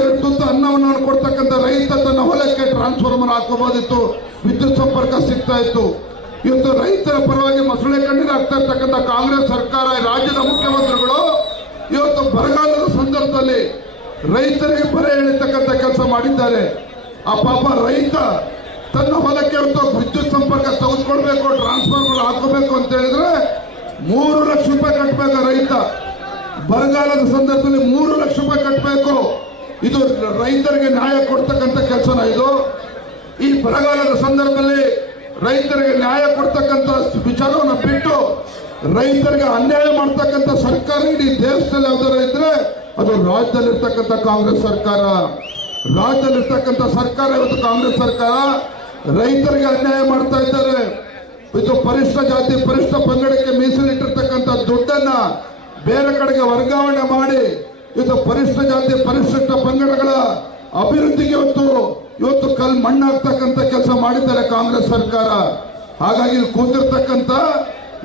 2 ತುತ್ತು ಅನ್ನವನ್ನು ಕೊಡ್ತಕ್ಕಂಥ ರೈತ ತನ್ನ ಹೊಲಕ್ಕೆ ಟ್ರಾನ್ಸ್ಫಾರ್ಮರ್ ಹಾಕೋಬಹುದಿತ್ತು, ವಿದ್ಯುತ್ ಸಂಪರ್ಕ ಸಿಗ್ತಾ ಇತ್ತು. ಇವತ್ತು ರೈತರ ಪರವಾಗಿ ಮೊಸಳೆ ಕಣ್ಣೀರು ಆಗ್ತಾ ಇರ್ತಕ್ಕಂಥ ಕಾಂಗ್ರೆಸ್ ಸರ್ಕಾರ, ರಾಜ್ಯದ ಮುಖ್ಯಮಂತ್ರಿಗಳು ಇವತ್ತು ಬರಗಾಲದ ಸಂದರ್ಭದಲ್ಲಿ ರೈತರಿಗೆ ಬರೆ ಎಳಿತಕ್ಕಂಥ ಕೆಲಸ ಮಾಡಿದ್ದಾರೆ. ಆ ಪಾಪ ರೈತ ತನ್ನ ಹೊಲಕ್ಕೆ ವಿದ್ಯುತ್ ಸಂಪರ್ಕ ತೆಗೆದುಕೊಳ್ಬೇಕು, ಟ್ರಾನ್ಸ್ಫಾರ್ಮರ್ ಹಾಕೋಬೇಕು ಅಂತ ಹೇಳಿದ್ರೆ 3 ಲಕ್ಷ ರೂಪಾಯಿ ಕಟ್ಟಬೇಕು. ರೈತ ಬರಗಾಲದ ಸಂದರ್ಭದಲ್ಲಿ 3 ಲಕ್ಷ ರೂಪಾಯಿ ಕಟ್ಟಬೇಕು. ಇದು ರೈತರಿಗೆ ನ್ಯಾಯ ಕೊಡ್ತಕ್ಕಂಥ ಕೆಲಸನ ಇದು? ಈ ಬರಗಾಲದ ಸಂದರ್ಭದಲ್ಲಿ ರೈತರಿಗೆ ನ್ಯಾಯ ಕೊಡ್ತಕ್ಕಂಥ ವಿಚಾರವನ್ನು ಬಿಟ್ಟು ರೈತರಿಗೆ ಅನ್ಯಾಯ ಮಾಡ್ತಕ್ಕಂಥ ಸರ್ಕಾರ ಇಡೀ ದೇಶದಲ್ಲಿ ಯಾವ್ದಾರು ಇದ್ರೆ ಅದು ರಾಜ್ಯದಲ್ಲಿರ್ತಕ್ಕಂಥ ಕಾಂಗ್ರೆಸ್ ಸರ್ಕಾರ. ರಾಜ್ಯದಲ್ಲಿರ್ತಕ್ಕಂಥ ಸರ್ಕಾರ ಇವತ್ತು ಕಾಂಗ್ರೆಸ್ ಸರ್ಕಾರ ರೈತರಿಗೆ ಅನ್ಯಾಯ ಮಾಡ್ತಾ ಇದ್ದಾರೆ. ಇದು ಪರಿಷ್ಠ ಜಾತಿ ಪರಿಷ್ಠ ಪಂಗಡಕ್ಕೆ ಮೀಸಲಿಟ್ಟಿರ್ತಕ್ಕಂಥ ದುಡ್ಡನ್ನ ಬೇರೆ ಕಡೆಗೆ ವರ್ಗಾವಣೆ ಮಾಡಿ ಇದು ಪರಿಷ್ಠ ಜಾತಿ ಪರಿಶಿಷ್ಟ ಪಂಗಡಗಳ ಅಭಿವೃದ್ಧಿಗೆ ಇವತ್ತು ಮಣ್ಣಾಗ್ತಕ್ಕಂಥ ಕೆಲಸ ಮಾಡಿದ್ದಾರೆ ಕಾಂಗ್ರೆಸ್ ಸರ್ಕಾರ. ಹಾಗಾಗಿ ಕೂತಿರ್ತಕ್ಕಂಥ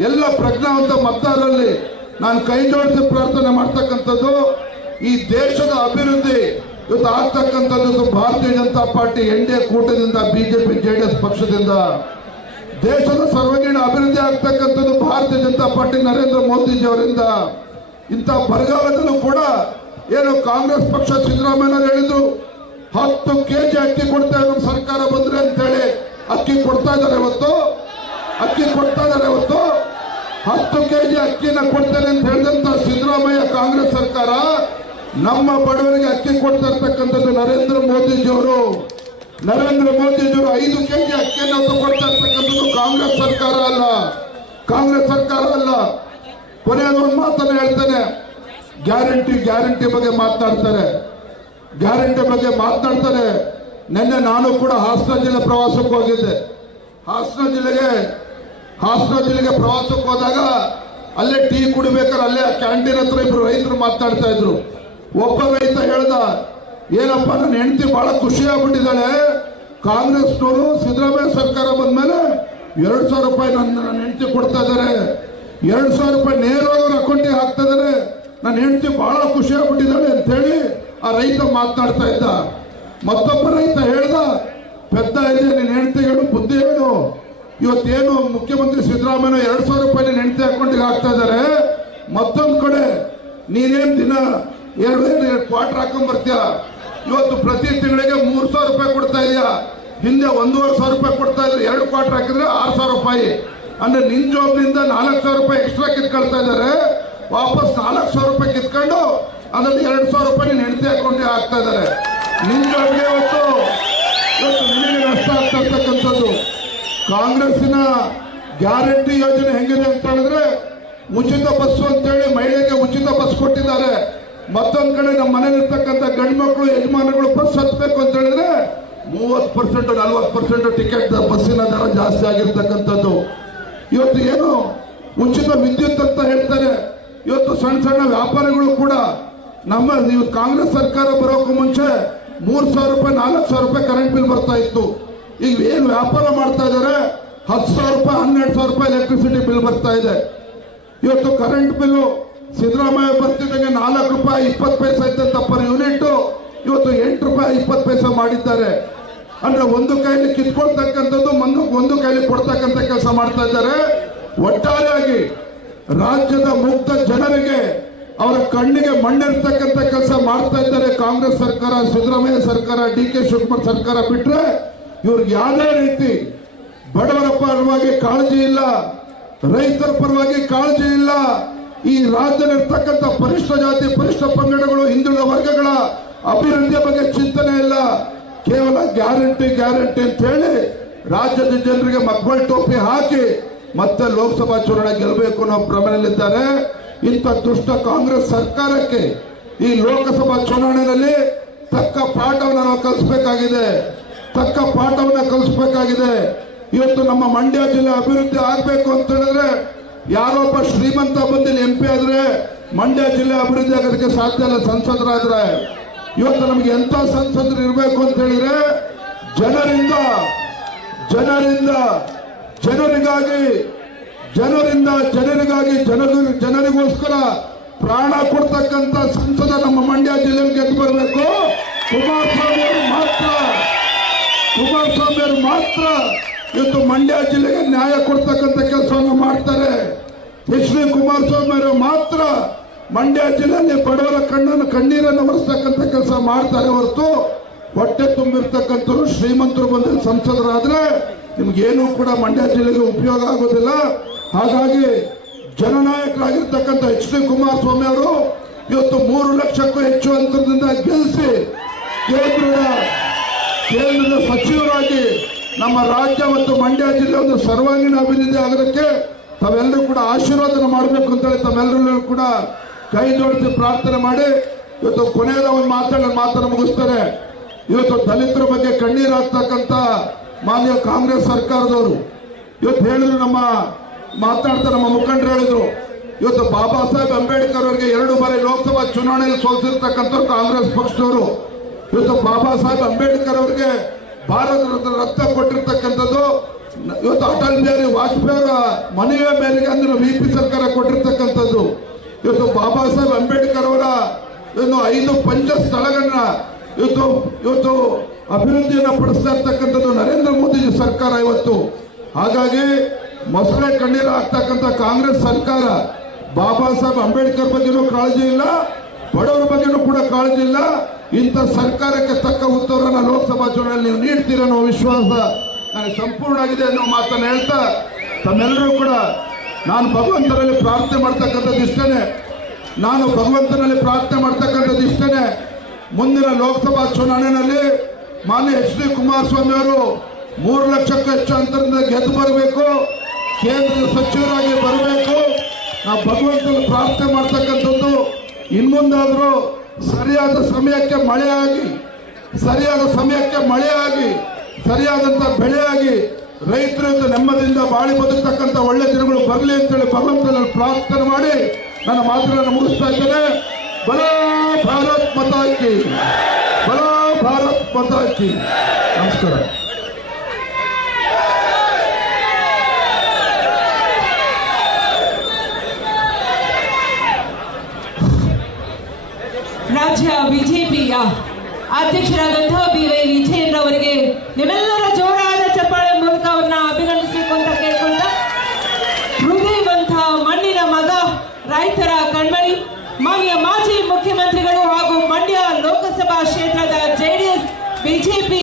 ಎಲ್ಲ ಪ್ರಜ್ಞಾವಂತ ಮತದಾರರಲ್ಲಿ ನಾನು ಕೈ ಜೋಡಿಸಿ ಪ್ರಾರ್ಥನೆ ಮಾಡ್ತಕ್ಕಂಥದ್ದು, ಈ ದೇಶದ ಅಭಿವೃದ್ಧಿ ಇವತ್ತು ಆಗ್ತಕ್ಕಂಥದ್ದು ಭಾರತೀಯ ಜನತಾ ಪಾರ್ಟಿ NDA ಕೂಟದಿಂದ, ಬಿಜೆಪಿ JDS ಪಕ್ಷದಿಂದ. ದೇಶದ ಸರ್ವಾಂಗೀಣ ಅಭಿವೃದ್ಧಿ ಆಗ್ತಕ್ಕಂಥದ್ದು ಭಾರತೀಯ ಜನತಾ ಪಾರ್ಟಿ ನರೇಂದ್ರ ಮೋದಿಜಿ ಅವರಿಂದ. ಇಂಥ ಬರಗಾಲದಲ್ಲೂ ಕೂಡ ಏನು ಕಾಂಗ್ರೆಸ್ ಪಕ್ಷ ಸಿದ್ದರಾಮಯ್ಯ ಹೇಳಿದ್ರು 10 kg ಅಕ್ಕಿ ಕೊಡ್ತಾ ಇದ್ರು ಸರ್ಕಾರ ಬಂದ್ರೆ ಅಂತ ಹೇಳಿ ಅಕ್ಕಿ ಕೊಡ್ತಾ ಇದ್ದಾರೆ. ಅಕ್ಕಿ ಕೊಡ್ತಾ ಇದ್ದಾರೆ. 10 kg ಅಕ್ಕಿನ ಕೊಡ್ತೇನೆ ಅಂತ ಹೇಳಿದಂತ ಸಿದ್ದರಾಮಯ್ಯ ಕಾಂಗ್ರೆಸ್ ಸರ್ಕಾರ ನಮ್ಮ ಬಡವರಿಗೆ ಅಕ್ಕಿ ಕೊಡ್ತಾ ಇರ್ತಕ್ಕಂಥದ್ದು ನರೇಂದ್ರ ಮೋದಿಜಿಯವರು 5 kg ಅಕ್ಕಿಯನ್ನು ಕೊಡ್ತಾ ಇರ್ತಕ್ಕಂಥದ್ದು ಕಾಂಗ್ರೆಸ್ ಸರ್ಕಾರ ಅಲ್ಲ. ಕೊನೆಯದೊಂದು ಮಾತನ್ನು ಹೇಳ್ತೇನೆ, ಗ್ಯಾರಂಟಿ ಬಗ್ಗೆ ಮಾತನಾಡ್ತಾರೆ. ನಿನ್ನೆ ನಾನು ಕೂಡ ಹಾಸನ ಜಿಲ್ಲೆ ಪ್ರವಾಸಕ್ಕೆ ಹೋಗಿದ್ದೆ. ಹಾಸನ ಜಿಲ್ಲೆಗೆ ಪ್ರವಾಸಕ್ಕೆ ಹೋದಾಗ ಅಲ್ಲೇ ಟೀ ಕುಡಿಬೇಕಾದ್ರೆ ಅಲ್ಲೇ ಕ್ಯಾಂಟೀನ್ ಹತ್ರ ಇಬ್ರು ರೈತರು ಮಾತನಾಡ್ತಾ ಇದ್ರು. ಒಬ್ಬ ರೈತ ಹೇಳ್ದ, ಏನಪ್ಪ ನನ್ನ ಹೆಂಡತಿ ಬಹಳ ಖುಷಿ ಆಗ್ಬಿಟ್ಟಿದ್ದಾಳೆ, ಕಾಂಗ್ರೆಸ್ನವರು ಸಿದ್ದರಾಮಯ್ಯ ಸರ್ಕಾರ ಬಂದ್ಮೇಲೆ 2,000 ರೂಪಾಯಿ ನನ್ನ ಹೆಂಡತಿ ಕೊಡ್ತಾ ಇದ್ದಾರೆ, 2,000 ರೂಪಾಯಿ ನೇರವಾಗಿ ಅವ್ರ ಅಕೌಂಟಿಗೆ ಹಾಕ್ತಾ ಇದ್ದಾರೆ, ನನ್ನ ಹೆಂಡತಿ ಬಹಳ ಖುಷಿ ಆಗ್ಬಿಟ್ಟಿದ್ದಾಳೆ ಅಂತ ಹೇಳಿ ಆ ರೈತ ಮಾತನಾಡ್ತಾ ಇದ್ದ. ಮತ್ತೊಬ್ಬ ರೈತ ಹೇಳ್ದ, ಪೆದ್ದ ಇದೆ ನಿನ್ನ ಹೆಂಡತಿ ಹೇಳು, ಬುದ್ಧಿ ಹೇಳು, ಇವತ್ತೇನು ಮುಖ್ಯಮಂತ್ರಿ ಸಿದ್ದರಾಮಯ್ಯ 2,000 ರೂಪಾಯಿ ನಿನ್ನ ಹೆಂಡತಿ ಅಕೌಂಟಿಗೆ ಹಾಕ್ತಾ ಇದ್ದಾರೆ, ಮತ್ತೊಂದು ಕಡೆ ನೀನೇನ್ ದಿನ 2 ಕ್ವಾರ್ಟರ್ ಹಾಕೊಂಡ್ ಬರ್ತೀಯ, ಇವತ್ತು ಪ್ರತಿ ತಿಂಗಳಿಗೆ 3,000 ರೂಪಾಯಿ ಕೊಡ್ತಾ ಇದೆಯಾ, ಹಿಂದೆ 1,500 ರೂಪಾಯಿ ಕೊಡ್ತಾ ಇದ್ರೆ 2 ಕ್ವಾರ್ಟರ್ ಹಾಕಿದ್ರೆ 6,000 ರೂಪಾಯಿ, ಅಂದ್ರೆ ನಿನ್ ಜಾಬ್ನಿಂದ 4,000 ರೂಪಾಯಿ ಎಕ್ಸ್ಟ್ರಾ ಕಿತ್ಕೊಳ್ತಾ ಇದ್ದಾರೆ. ವಾಪಸ್ 4,000 ರೂಪಾಯಿ ಕಿತ್ಕೊಂಡು ಅದರಲ್ಲಿ 2,000 ರೂಪಾಯಿ ನಿನ್ನ ಹೆಂಡತಿ ಅಕೌಂಟಿಗೆ ಹಾಕ್ತಾ ಇದ್ದಾರೆ. ನಿನ್ ಜಾಬ್ಗೆ ಇವತ್ತು ನಿಮಗೆ ನಷ್ಟ ಆಗ್ತಾ ಇರ್ತಕ್ಕಂಥದ್ದು. ಕಾಂಗ್ರೆಸ್ಸಿನ ಗ್ಯಾರಂಟಿ ಯೋಜನೆ ಹೆಂಗಿದೆ ಅಂತ ಹೇಳಿದ್ರೆ, ಉಚಿತ ಬಸ್ಸು ಅಂತೇಳಿ ಮಹಿಳೆಗೆ ಉಚಿತ ಬಸ್ ಕೊಟ್ಟಿದ್ದಾರೆ. ಮತ್ತೊಂದ್ ಕಡೆ ನಮ್ಮ ಮನೇಲಿರ್ತಕ್ಕಂಥ ಗಂಡು ಮಕ್ಕಳು ಯಜಮಾನಗಳು ಬಸ್ ಹತ್ಬೇಕು ಅಂತ ಹೇಳಿದ್ರೆ 30% 40% ಟಿಕೆಟ್ ಬಸ್ಸಿನ ದರ ಜಾಸ್ತಿ ಆಗಿರ್ತಕ್ಕಂಥದ್ದು. ಇವತ್ತು ಏನು ಉಚಿತ ವಿದ್ಯುತ್ ಅಂತ ಹೇಳ್ತಾರೆ. ಇವತ್ತು ಸಣ್ಣ ವ್ಯಾಪಾರಿಗಳು ಕೂಡ ನಮ್ಮ ಕಾಂಗ್ರೆಸ್ ಸರ್ಕಾರ ಬರೋಕ್ಕೂ ಮುಂಚೆ 3,000 ರೂಪಾಯಿ 4,000 ರೂಪಾಯಿ ಕರೆಂಟ್ ಬಿಲ್ ಬರ್ತಾ ಇತ್ತು. ಈಗ ಏನು ವ್ಯಾಪಾರ ಮಾಡ್ತಾ ಇದ್ದಾರೆ 10,000 ರೂಪಾಯಿ 12,000 ರೂಪಾಯಿ ಎಲೆಕ್ಟ್ರಿಸಿಟಿ ಬಿಲ್ ಬರ್ತಾ ಇದೆ. ಇವತ್ತು ಕರೆಂಟ್ ಬಿಲ್ಲು ಸಿದ್ದರಾಮಯ್ಯ ಬರ್ತಿದ್ದಂಗೆ 4 ರೂಪಾಯಿ 20 ಪೈಸೆ ಇದ್ದಂತ ಪರ್ ಯೂನಿಟ್ ಇವತ್ತು 8 ರೂಪಾಯಿ 20 ಪೈಸೆ ಮಾಡಿದ್ದಾರೆ. ಅಂದ್ರೆ ಒಂದು ಕೈಲಿ ಕಿತ್ಕೊಳ್ತಕ್ಕಂಥದ್ದು ಒಂದು ಕೈಲಿ ಕೊಡ್ತಕ್ಕಂಥ ಕೆಲಸ ಮಾಡ್ತಾ ಇದ್ದಾರೆ. ಒಟ್ಟಾರೆಯಾಗಿ ರಾಜ್ಯದ ಮುಕ್ತ ಜನರಿಗೆ ಅವರ ಕಣ್ಣಿಗೆ ಮಣ್ಣಿರ್ತಕ್ಕಂಥ ಕೆಲಸ ಮಾಡ್ತಾ ಇದ್ದಾರೆ ಕಾಂಗ್ರೆಸ್ ಸರ್ಕಾರ, ಸಿದ್ದರಾಮಯ್ಯ ಸರ್ಕಾರ, DK ಶಿವಕುಮಾರ್ ಸರ್ಕಾರ ಬಿಟ್ರೆ ಇವ್ರಿಗೆ ಯಾವುದೇ ರೀತಿ ಬಡವರ ಪರವಾಗಿ ಕಾಳಜಿ ಇಲ್ಲ, ರೈತರ ಪರವಾಗಿ ಕಾಳಜಿ ಇಲ್ಲ. ಈ ರಾಜ್ಯದಲ್ಲಿರ್ತಕ್ಕಂಥ ಪರಿಷ್ಠ ಜಾತಿ ಪರಿಷ್ಠ ಪಂಗಡಗಳು ಹಿಂದುಳಿದ ವರ್ಗಗಳ ಅಭಿವೃದ್ಧಿಯ ಬಗ್ಗೆ ಚಿಂತನೆ ಇಲ್ಲ. ಕೇವಲ ಗ್ಯಾರಂಟಿ ಅಂತ ಹೇಳಿ ರಾಜ್ಯದ ಜನರಿಗೆ ಮಕ್ಕಳ ಟೋಪಿ ಹಾಕಿ ಮತ್ತೆ ಲೋಕಸಭಾ ಚುನಾವಣೆ ಗೆಲ್ಲಬೇಕು ಅನ್ನೋ ಭ್ರಮೆಯಲ್ಲಿದ್ದಾರೆ. ಇಂಥ ದುಷ್ಟ ಕಾಂಗ್ರೆಸ್ ಸರ್ಕಾರಕ್ಕೆ ಈ ಲೋಕಸಭಾ ಚುನಾವಣೆಯಲ್ಲಿ ತಕ್ಕ ಪಾಠವನ್ನು ನಾವು ಕಲಿಸಬೇಕಾಗಿದೆ. ಇವತ್ತು ನಮ್ಮ ಮಂಡ್ಯ ಜಿಲ್ಲೆ ಅಭಿವೃದ್ಧಿ ಆಗಬೇಕು ಅಂತ ಹೇಳಿದ್ರೆ ಯಾರೊಬ್ಬ ಶ್ರೀಮಂತ ಬಂದು MP ಆದ್ರೆ ಮಂಡ್ಯ ಜಿಲ್ಲೆ ಅಭಿವೃದ್ಧಿ ಆಗೋದಕ್ಕೆ ಸಾಧ್ಯ ಇಲ್ಲ. ಸಂಸದರಾದ್ರೆ ಇವತ್ತು ನಮಗೆ ಎಂತ ಸಂಸದರು ಇರಬೇಕು ಅಂತ ಹೇಳಿದ್ರೆ ಜನರಿಗೋಸ್ಕರ ಪ್ರಾಣ ಕೊಡ್ತಕ್ಕಂಥ ಸಂಸದ ನಮ್ಮ ಮಂಡ್ಯ ಜಿಲ್ಲೆಗೆ ಗೆದ್ದು ಬರಬೇಕು. ಕುಮಾರಸ್ವಾಮಿ ಅವರು ಮಾತ್ರ ಇವತ್ತು ಮಂಡ್ಯ ಜಿಲ್ಲೆಗೆ ನ್ಯಾಯ ಕೊಡ್ತಕ್ಕಂಥ ಕೆಲಸವನ್ನು ಮಾಡ್ತಾರೆ. ಎಚ್ ಡಿ ಕುಮಾರಸ್ವಾಮಿ ಅವರು ಮಾತ್ರ ಮಂಡ್ಯ ಜಿಲ್ಲೆಯಲ್ಲಿ ಬಡವರ ಕಣ್ಣೀರನ್ನು ಒರೆಸ್ತಕ್ಕಂಥ ಕೆಲಸ ಮಾಡ್ತಾರೆ ಹೊರತು ಹೊಟ್ಟೆ ತುಂಬಿರ್ತಕ್ಕಂಥವ್ರು ಶ್ರೀಮಂತರು ಬಂದ ಸಂಸದರಾದ್ರೆ ನಿಮ್ಗೇನು ಕೂಡ ಮಂಡ್ಯ ಜಿಲ್ಲೆಗೆ ಉಪಯೋಗ ಆಗೋದಿಲ್ಲ. ಹಾಗಾಗಿ ಜನನಾಯಕರಾಗಿರ್ತಕ್ಕಂಥ ಎಚ್ ಡಿ ಕುಮಾರಸ್ವಾಮಿ ಅವರು ಇವತ್ತು 3 ಲಕ್ಷಕ್ಕೂ ಹೆಚ್ಚು ಅಂತರದಿಂದ ಗೆಲ್ಲಿಸಿ ಕೇಂದ್ರದ ಸಚಿವರಾಗಿ ನಮ್ಮ ರಾಜ್ಯ ಮತ್ತು ಮಂಡ್ಯ ಜಿಲ್ಲೆ ಒಂದು ಸರ್ವಾಂಗೀಣ ಅಭಿವೃದ್ಧಿ ಆಗೋದಕ್ಕೆ ತಾವೆಲ್ಲರೂ ಕೂಡ ಆಶೀರ್ವಾದನ ಮಾಡಬೇಕು ಅಂತೇಳಿ ತಮ್ಮೆಲ್ಲರೂ ಕೂಡ ಕೈ ಜೋಡಿಸಿ ಪ್ರಾರ್ಥನೆ ಮಾಡಿ ಇವತ್ತು ಕೊನೆಯದ ಒಂದು ಮಾತನ್ನು ಮುಗಿಸ್ತಾರೆ. ಇವತ್ತು ದಲಿತರ ಬಗ್ಗೆ ಕಣ್ಣೀರು ಹಾಕ್ತಕ್ಕಂಥ ಮಾನ್ಯ ಕಾಂಗ್ರೆಸ್ ಸರ್ಕಾರದವರು ಇವತ್ತು ಹೇಳಿದ್ರು, ನಮ್ಮ ಮುಖಂಡರು ಹೇಳಿದ್ರು, ಇವತ್ತು ಬಾಬಾ ಸಾಹೇಬ್ ಅಂಬೇಡ್ಕರ್ ಅವರಿಗೆ 2 ಬಾರಿ ಲೋಕಸಭಾ ಚುನಾವಣೆಯಲ್ಲಿ ಸೋಲಿಸಿರ್ತಕ್ಕಂಥವ್ರು ಕಾಂಗ್ರೆಸ್ ಪಕ್ಷದವರು. ಇವತ್ತು ಬಾಬಾ ಸಾಹೇಬ್ ಅಂಬೇಡ್ಕರ್ ಅವರಿಗೆ ಭಾರತ ರತ್ನ ಕೊಟ್ಟಿರ್ತಕ್ಕಂಥದ್ದು ಇವತ್ತು ಅಟಲ್ ಬಿಹಾರಿ ವಾಜಪೇಯಿ ಅವರ ಮನೆಯ ಮೇರೆಗೆ ಅಂದ್ರೆ VP ಸರ್ಕಾರ ಕೊಟ್ಟಿರ್ತಕ್ಕಂಥದ್ದು. ಇವತ್ತು ಬಾಬಾ ಸಾಹೇಬ್ ಅಂಬೇಡ್ಕರ್ ಅವರ 5 ಪಂಚ ಸ್ಥಳಗಳನ್ನ ಇವತ್ತು ಅಭಿವೃದ್ಧಿಯನ್ನು ಪಡಿಸ್ತಾ ಇರ್ತಕ್ಕಂಥದ್ದು ನರೇಂದ್ರ ಮೋದಿ ಸರ್ಕಾರ ಇವತ್ತು. ಹಾಗಾಗಿ ಮೊಸಳೆ ಕಣ್ಣೀರು ಆಗ್ತಕ್ಕಂಥ ಕಾಂಗ್ರೆಸ್ ಸರ್ಕಾರ ಬಾಬಾ ಸಾಹೇಬ್ ಅಂಬೇಡ್ಕರ್ ಬಗ್ಗೆನೂ ಕಾಳಜಿ ಇಲ್ಲ, ಬಡವರ ಬಗ್ಗೆನೂ ಕೂಡ ಕಾಳಜಿ ಇಲ್ಲ. ಇಂಥ ಸರ್ಕಾರಕ್ಕೆ ತಕ್ಕ ಉತ್ತರವನ್ನು ಲೋಕಸಭಾ ಚುನಾವಣೆಯಲ್ಲಿ ನೀವು ನೀಡ್ತೀರ ಅನ್ನೋ ವಿಶ್ವಾಸ ನನಗೆ ಸಂಪೂರ್ಣ ಆಗಿದೆ ಅನ್ನೋ ಮಾತನ್ನು ಹೇಳ್ತಾ ತಮ್ಮೆಲ್ಲರೂ ಕೂಡ ನಾನು ಭಗವಂತನಲ್ಲಿ ಪ್ರಾರ್ಥನೆ ಮಾಡ್ತಕ್ಕಂಥದ್ದು ಇಷ್ಟನೇ. ಮುಂದಿನ ಲೋಕಸಭಾ ಚುನಾವಣೆಯಲ್ಲಿ ಮಾನ್ಯ ಎಚ್ ಡಿ ಕುಮಾರಸ್ವಾಮಿ ಅವರು 3 ಲಕ್ಷಕ್ಕೂ ಹೆಚ್ಚು ಅಂತರದಿಂದ ಗೆದ್ದು ಬರಬೇಕು, ಕೇಂದ್ರದ ಸಚಿವರಾಗಿ ಬರಬೇಕು. ನಾವು ಭಗವಂತನಲ್ಲಿ ಪ್ರಾರ್ಥನೆ ಮಾಡ್ತಕ್ಕಂಥದ್ದು ಇನ್ಮುಂದಾದರೂ ಸರಿಯಾದ ಸಮಯಕ್ಕೆ ಮಳೆಯಾಗಿ ಸರಿಯಾದಂಥ ಬೆಳೆಯಾಗಿ ರೈತರು ನೆಮ್ಮದಿಯಿಂದ ಬಾಳಿ ಬದುಕ್ತಕ್ಕಂಥ ಒಳ್ಳೆ ದಿನಗಳು ಬರಲಿ ಅಂತೇಳಿ ಭಗವಂತನಲ್ಲಿ ಪ್ರಾರ್ಥನೆ ಮಾಡಿ ನನ್ನ ಮಾತುಗಳನ್ನು ಮುಗಿಸ್ತಾ ಇದ್ದೇನೆ. ಬಲೋ ಭಾರತ್ ಮಾತಾ ಕಿ, ಬಲೋ ಭಾರತ್ ಮಾತಾ ಕಿ. ನಮಸ್ಕಾರ. ರಾಜ್ಯ ಬಿಜೆಪಿಯ ಅಧ್ಯಕ್ಷರಾದಂತಹ BY ವಿಜಯೇಂದ್ರ ಅವರಿಗೆ ನಿಮ್ಮೆಲ್ಲರ